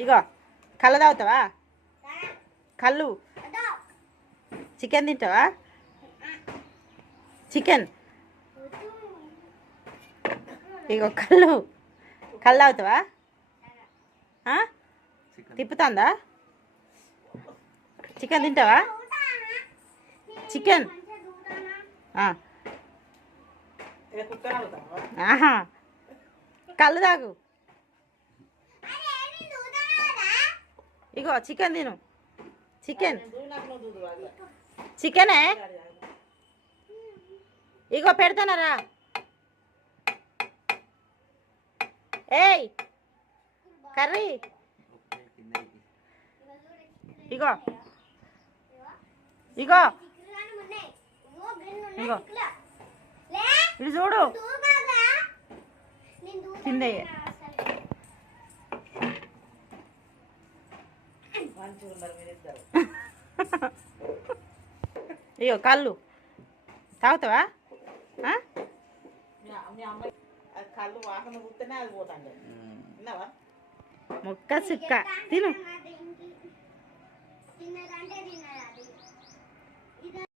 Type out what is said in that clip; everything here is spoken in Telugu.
ఇగో కళ్ళు తాగుతావా? కళ్ళు. చికెన్ తింటావా? చికెన్. ఇగో కళ్ళు తాగుతావా? తిప్పుతుందా? చికెన్ తింటావా? చికెన్. ఆహా, కళ్ళు తాగు. ఇగో చికెన్ తిను. చికెనే. ఇగో పెడతానరా. ఏయ్ కర్రీ. ఇగో ఇగో ఇగో ఇది చూడు. తిందయ్య. అయ్యో కళ్ళు తాగుతావా? కళ్ళు వాసన కూర్తేనే అది పోతాండి. మొక్క సుక్క తిను.